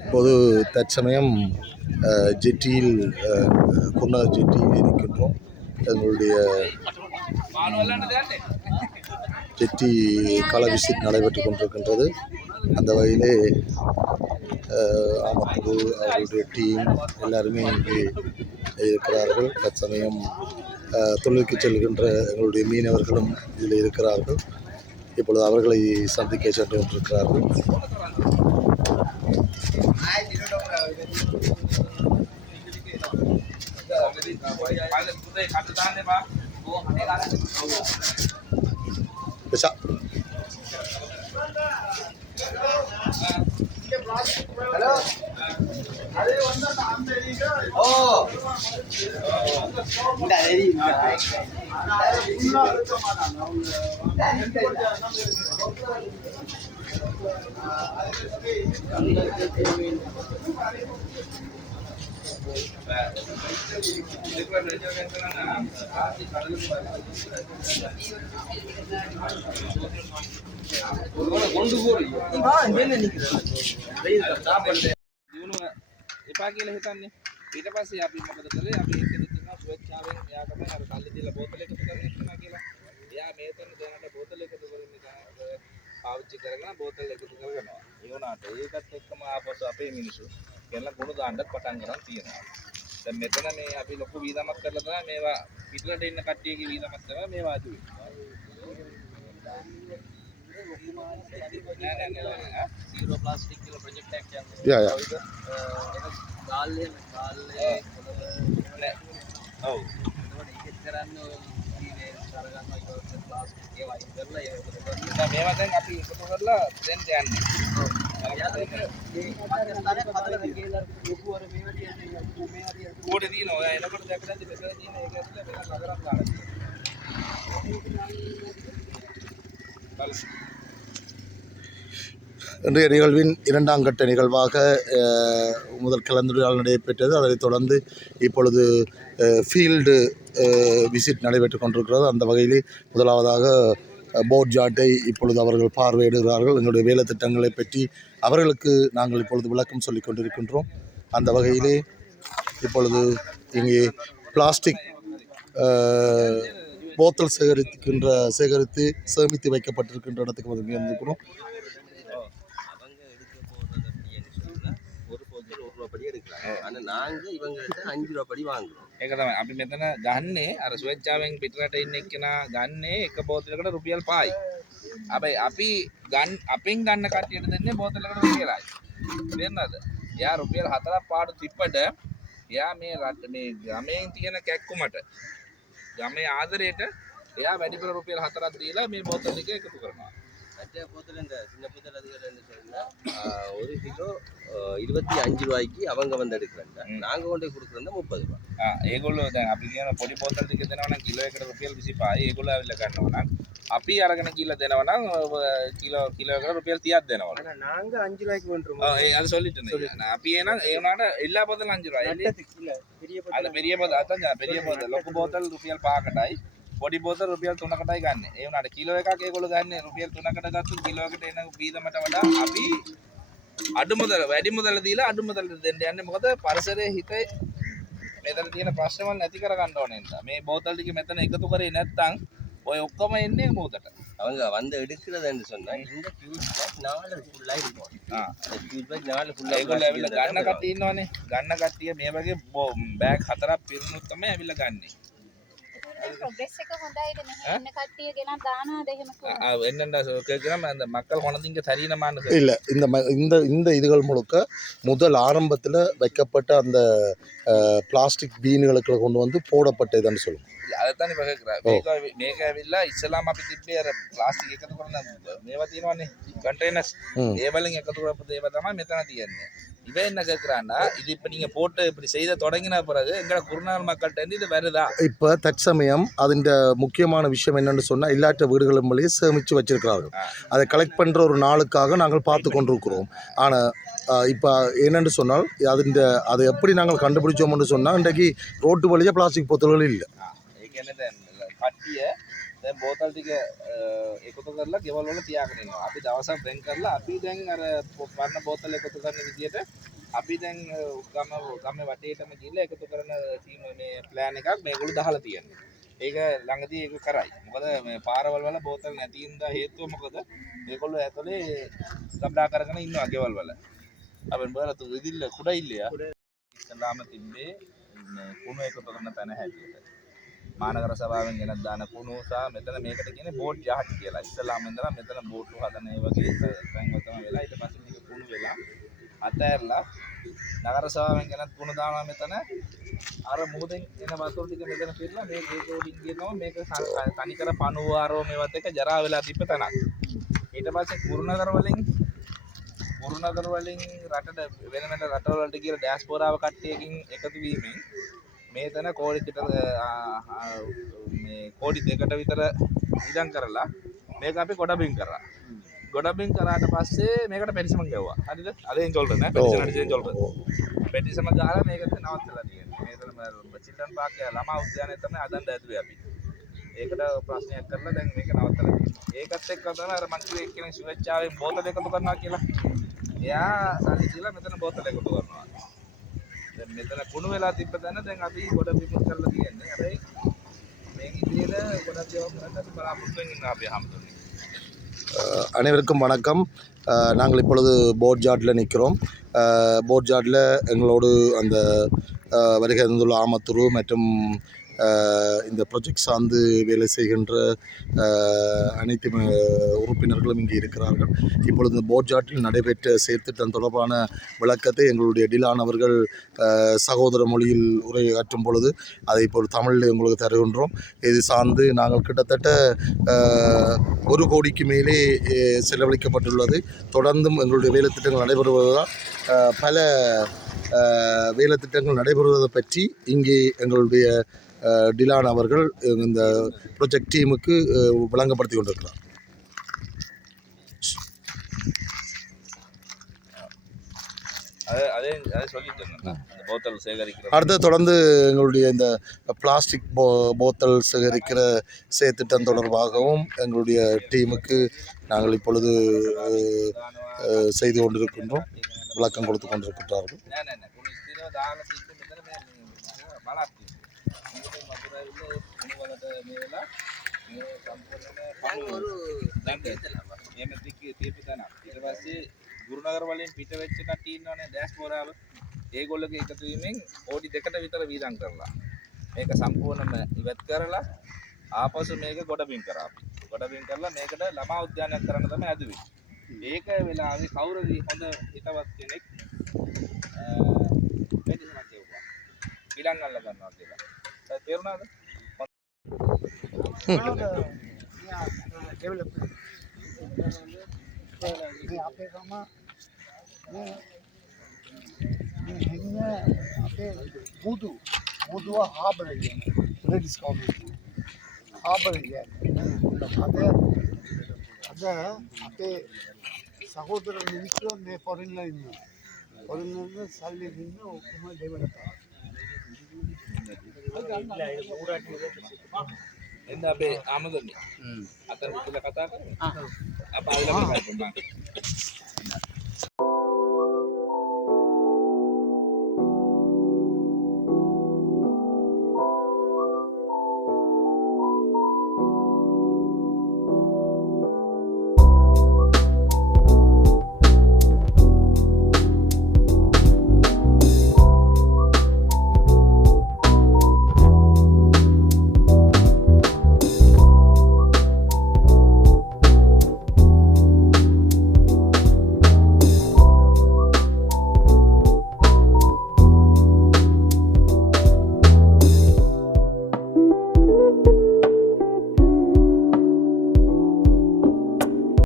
இப்போது தற்சமயம் ஜெட்டியில் குன்னா ஜெட்டியில் இருக்கின்றோம். எங்களுடைய ஜெட்டி கள விசிட் நடைபெற்று கொண்டிருக்கின்றது. அந்த வகையிலே அஹ், அவர்களுடைய டீம் எல்லாருமே இங்கே இருக்கிறார்கள். தற்சமயம் தொழிலுக்கு செல்கின்ற எங்களுடைய மீனவர்களும் இதில் இருக்கிறார்கள். இப்பொழுது அவர்களை சந்திக்க சென்று கொண்டிருக்கிறார்கள் tuloy, katulaan, di ba? Oo, kanila na. Isa. Hello? Oh. Hindi, hindi. Hindi, hindi. දියුණුව එපා කියලා හිතන්නේ ඊට පස්සේ අපි මොකද කළේ අපි ඒක දෙතුනා ස්වච්ඡාවෙන් එයා තමයි අර කල්ලි දීලා බෝතල එකතු කරගෙන ඉන්නවා කියලා එයා මේතන දැනට බෝතල එකතු කරගෙන ඉඳලා පාවිච්චි කරගෙන බෝතල් එකතු කරගෙනවා ඒ වුණාට ඒකත් එක්කම ආපසු අපේ මිනිස්සු කියලා ගුණ දාන්නත් පටන් ගන්න තියෙනවා. දැන් මෙතන මේ අපි ලොකු වීදමක් කරලා තමයි මේවා පිටරට ඉන්න කට්ටියගේ වීදමක් තමයි මේවා අද නෑ නෑ නෑ zero plastic කියලා ප්‍රොජෙක්ට් එකක් යනවා. යා යා. ඒක ගාල්ලේ ගාල්ලේ ඔව්. ඉකෙත් කරන්න ඉතිනේ කරගන්න ඒක ප්ලාස්ටික් ඒවා කරලා ඒක කරලා. මේවා දැන් අපි එකතු කරලා දැන් යන්නේ. පාකිස්තානේ இன்றைய நிகழ்வின் இரண்டாம் கட்ட நிகழ்வாக முதல் கலந்துரையாடல் நடைபெற்றது. அதனைத் தொடர்ந்து இப்பொழுது ஃபீல்டு விசிட் நடைபெற்று கொண்டிருக்கிறது. அந்த வகையில் முதலாவதாக போர்ட் ஜாட்டை இப்பொழுது அவர்கள் பார்வையிடுகிறார்கள். எங்களுடைய வேலை திட்டங்களை பற்றி அவர்களுக்கு நாங்கள் இப்பொழுது விளக்கம் சொல்லிக் கொண்டிருக்கின்றோம். அந்த வகையிலே இப்பொழுது இங்கே பிளாஸ்டிக் போத்தல் சேகரிக்கின்ற சேகரித்து சேமித்து வைக்கப்பட்டிருக்கின்ற இடத்துக்கு வந்து வந்திருக்கிறோம் போத்தல் ஒரு ரூபா படி எடுக்கிறாங்க ஆனா நாங்க இவங்ககிட்ட அஞ்சு ரூபா படி வாங்குறோம் ඒක තමයි අපි මෙතන ගන්නේ අර ස්වේච්ඡාවෙන් පිටරට ඉන්න එක්කෙනා ගන්නේ එක බෝතලයකට රුපියල් 5යි. හැබැයි අපි ගන්න අපෙන් ගන්න කට්ටියට දෙන්නේ බෝතලයකට රුපියලයි. තේරෙනවද? එයා රුපියල් 4ක් පාඩු තිබ්බට එයා මේ රට මේ ගමෙන් තියෙන කැක්කුමට ගමේ ආදරයට එයා වැඩිපුර රුපියල් 4ක් දීලා මේ බෝතල් එක එකතු කරනවා. மற்ற போத்தல் இந்த சின்ன போத்தல் அதிகாரி என்ன சொன்னா ஆஹ், ஒரு கிலோ ஆஹ், இருபத்தி அஞ்சு ரூபாய்க்கு அவங்க வந்து எடுக்கிறாங்க ம். நாங்க கொண்டு போய் கொடுக்குறது முப்பது ரூபாய் ආ ඒගොල්ලෝ දැන් අපි කියන පොඩි බෝතල් ටික දෙනවා නම් කිලෝ එකට රුපියල් 25යි. ඒගොල්ලෝ ඇවිල්ලා ගන්නවා නම් අපි අරගෙන ගිහලා දෙනවා නම් කිලෝ කිලෝ එකට රුපියල් 30ක් දෙනවලු. ஆனா நாங்க அஞ்சு ரூபாய்க்கு பண்றோம் ඔව් ඒ அது சொல்லிட்டேன் අපි එන ඒ වුණාට எல்லா බෝතල් 5 ரூபாய். இல்ல பெரிய අද பெரிய බෝතල් අතන් பெரிய බෝතල් ලොකු බෝතල් රුපියල් 5කටයි. පොඩි බෝතල් රුපියල් 3කටයි ගන්න. ඒ වුණාට කිලෝ එකක් ඒගොල්ලෝ ගන්න රුපියල් 3කට ගත්තොත් කිලෝ එකට එන වීදමට වඩා අපි අඩු මුදල වැඩි මුදල දීලා අඩු මුදල දෙන්න යන්නේ මොකද පරිසරයේ හිතේ මෙතන තියෙන ප්‍රශ්නවල් නැති කර ගන්න ඕනේ නිසා. මේ බෝතල් ටික මෙතන එකතු කරේ නැත්නම් ඔය ඔක්කොම එන්නේ මොහොතට. அவங்க வந்து எடுக்கிறதுன்னு சொன்னா இந்த ஃபியூஸ் பேக் நாலு ஃபுல்லா இருக்கும் ආ. அந்த ஃபியூஸ் பேக் நாலு ஃபுல்லா ඒගොල්ලෝ ඇවිල්ලා ගන්න කට්ටිය ඉන්නවනේ. ගන්න කට්ටිය මේ වගේ බෑග් හතරක් පිරුණොත් තමයි ඇවිල්ලා ගන්නේ. இல்லை இந்த ம இந்த இந்த இதுகள் முழுக்க முதல் ஆரம்பத்தில் வைக்கப்பட்ட அந்த பிளாஸ்டிக் பீன்களுக்கு கொண்டு வந்து போடப்பட்டதுன்னு சொல்லுவோம் අදතනි පකර ඔව්. මේක මේක ඇවිල්ලා ඉස්සලාම අපි තිබ්බේ අර ප්ලාස්ටික් එකතු කරන මේවා තියෙනවනේ කන්ටේනර්ස් ம். ඒ වලින් එකතු කරපු දේව තමයි මෙතන තියෙන්නේ இவன் என்ன கேட்குறான்னா இது இப்போ நீங்கள் போட்டு இப்படி செய்த தொடங்கின பிறகு எங்களை குருநாள் மக்கள்கிட்ட இருந்து இது வருதா இப்போ தற்சமயம் அதின் முக்கியமான விஷயம் என்னன்னு சொன்னால் இல்லாட்ட வீடுகளும் வழியே சேமித்து வச்சிருக்கிறார்கள் ஆ. அதை கலெக்ட் பண்ணுற ஒரு நாளுக்காக நாங்கள் பார்த்து கொண்டிருக்கிறோம் ஆனால் இப்போ என்னென்னு சொன்னால் அதின் அதை எப்படி நாங்கள் கண்டுபிடிச்சோம்னு சொன்னால் இன்றைக்கு ரோட்டு வழியாக பிளாஸ்டிக் போத்தல்கள் இல்லை කියන්නේ දැන් කට්ටිය දැන් බෝතල් ටික එකතු කරලා ගෙවල් වල තියාගෙන ඉන්නවා. අපි දවසක් වෙන් කරලා අපි දැන් අර පරණ බෝතල් එකතු කරන විදියට අපි දැන් ගම ගම වටේටම ගිහලා එකතු කරන ටීම් මේ ප්ලෑන් එකක් මේගොල්ලෝ දහලා තියෙනවා. ඒක ළඟදී ඒක කරයි. මොකද මේ පාරවල් වල බෝතල් නැති ඉඳා හේතුව මොකද? මේගොල්ලෝ ඇතුලේ ගබ්ඩා කරගෙන ඉන්නවා ගෙවල් වල. අපෙන් බලතු ඉදිල්ල කුඩ ඉල්ලයා. ඉස්ලාම තිබ්බේ කුණු එකතු කරන තැන හැටියට. මානගර සභාවෙන් ගෙනත් දාන කුණු සහ මෙතන මේකට කියන්නේ බෝට් ජහටි කියලා. ඉස්ලාම ඉඳලා මෙතන බෝට්ටු හදන ඒ වගේ තැන්වල තමයි වෙලා ඊට පස්සේ මේක කුණු වෙලා අතෑරලා නගර සභාවෙන් ගෙනත් කුණු දානවා මෙතන. අර මුහුදෙන් එන වතුර ටික මෙතන පිරලා මේ ගේට් රෝඩින් කියනවා මේක ස- තනිකර පණුවාරෝ මේවත් එක ජරා වෙලා තිබ්බ තැනක්. ඊට පස්සේ කුරුණගර වලින් කුරුණගර වලින් රටට වෙන වෙන රටවල් වලට කියලා ඩෑස්පෝරාව කට්ටියකින් එකතු වීමෙන් මේ තැන කෝඩි මේ කෝඩි දෙකට විතර ඉඩම් කරලා මේක අපි ගොඩබින් කරා. ගොඩබින් කරාට පස්සේ මේකට පෙටිසම ගැව්වා. හරිද? අලෙන් ජොල්ට නෑ පෙටිසම ජොල්ට. පෙටිසම ගහලා මේක නවත්තලා තියෙනවා. මේතන චිල්ඩ්‍රන් පාක් ළමා උද්‍යානය තමයි හදන්න ඇදුවේ අපි. ඒකට ප්‍රශ්නයක් කරලා දැන් මේක නවත්තලා තියෙනවා. ඒකත් එක්ක තමයි අර මං කිව්වේ එක්කෙනෙක් සුවෙච්චාවෙන් බෝතල් එකතු කරනවා කියලා. එයා සල්ලි දීලා මෙතන බෝතල් එකතු කරනවා. දැන් මෙතන කුණු වෙලා තිබ්බ තැන දැන් අපි ගොඩ බිමුත් කරලා තියෙන්නේ. හැබැයි මේක ඉතිරියට ගොඩක් දේවල් කරන්න අපි බලාපොරොත්තු වෙමින් ඉන්නවා අපි හැමෝටම. அஹ் அனைவருக்கும் வணக்கம் அஹ் நாங்கள் இப்பொழுது போட் ஜாட்டில் நிற்கிறோம் அஹ் போட் ஜாட்டில் எங்களோடு அந்த அஹ் வருகை தந்துள்ள ஆமத்துரு மற்றும் அஹ் இந்த ப்ரொஜெக்ட் சார்ந்து வேலை செய்கின்ற அனைத்து உறுப்பினர்களும் இங்கே இருக்கிறார்கள். இப்பொழுது இந்த நடைபெற்ற செயற்திட்டம் தொடர்பான விளக்கத்தை எங்களுடைய டிலானவர்கள் சகோதர மொழியில் உரையாற்றும் பொழுது அதை இப்போ தமிழில் உங்களுக்கு தருகின்றோம். இது சார்ந்து நாங்கள் கிட்டத்தட்ட ஒரு கோடிக்கு மேலே செலவழிக்கப்பட்டுள்ளது. தொடர்ந்தும் எங்களுடைய வேலை திட்டங்கள் நடைபெறுவதால் பல வேலை திட்டங்கள் நடைபெறுவதை பற்றி இங்கே எங்களுடைய டிலான் அவர்கள் இந்த ப்ரொஜெக்ட் டீமுக்கு அஹ், விளங்கப்படுத்தி கொண்டிருக்கிறார். அடுத்து தொடர்ந்து எங்களுடைய இந்த பிளாஸ்டிக் போ போத்தல் சேகரிக்கிற செயற்திட்டம் தொடர்பாகவும் எங்களுடைய டீமுக்கு நாங்கள் இப்பொழுது செய்து கொண்டிருக்கின்றோம். விளக்கம் கொடுத்து கொண்டிருக்கின்றார்கள். එහෙම තිකේ තියපු තැන. ඊට පස්සේ ගුරුනගර වලින් පිට වෙච්ච කට්ටිය ඉන්නවනේ ඩෑස්පෝරාව. ඒගොල්ලෝගේ එකතු වීමෙන් ඕඩි දෙකට විතර වීදම් කරලා. මේක සම්පූර්ණයෙන්ම ඉවත් කරලා ආපසු මේක ගොඩබිම් කරා අපි. ගොඩබිම් කරලා මේකට ළමා උද්‍යානයක් කරන්න තමයි හැදුවේ. ඒක වෙලාවේ කවුරුද හොඳ හිතවත් කෙනෙක් වැඩිමත් ඒවා. පිළංගල්ල ගන්නවා කියලා. ඒක තේරුණාද? මේ අපේ ගම මේ මේ හෙන්න අපේ බුදු බුදුව හාබර කියන්නේ රෙඩිස් කවුන්ටි හාබර කියන්නේ අද අද අපේ සහෝදර මිනිස්සු මේ පොරින්ලා ඉන්නවා පොරින්ලා සල්ලි ఏందా అమ్మ అతను కథ ఆ బావిలో